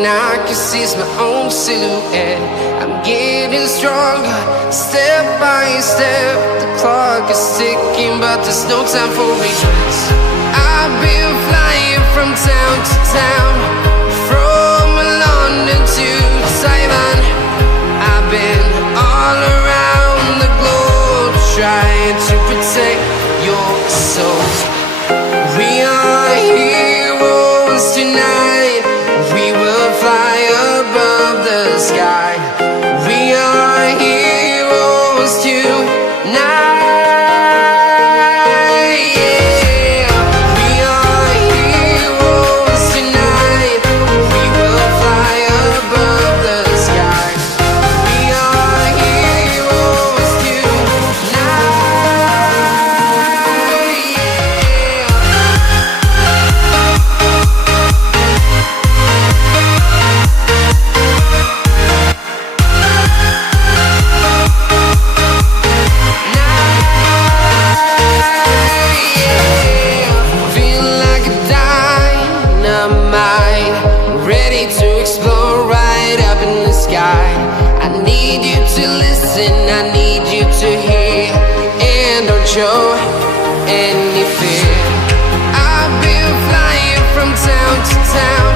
and I can see my own silhouette. I'm getting stronger, step by step. The clock is ticking, but there's no time for regrets. I've been flying from town to town, from London to Taiwan. I've been all around the globe, trying to protect your soul. We are heroes tonight. We will fly above the sky. We are heroes tonight. I need you to listen, I need you to hear, and don't show any fear. I've been flying from town to town,